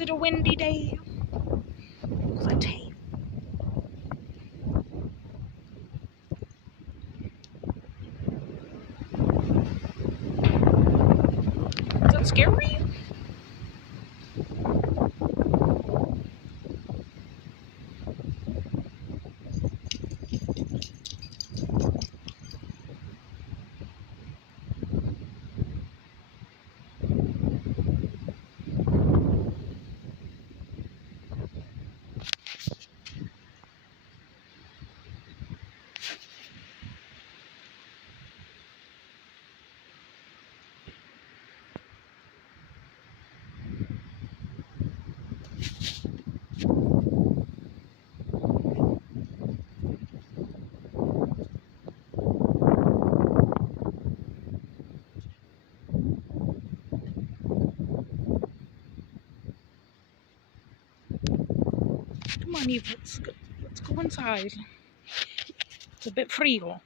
Is it a windy day? Is that tape? Is that scary? Come on, Eve, let's go inside. It's a bit free, though.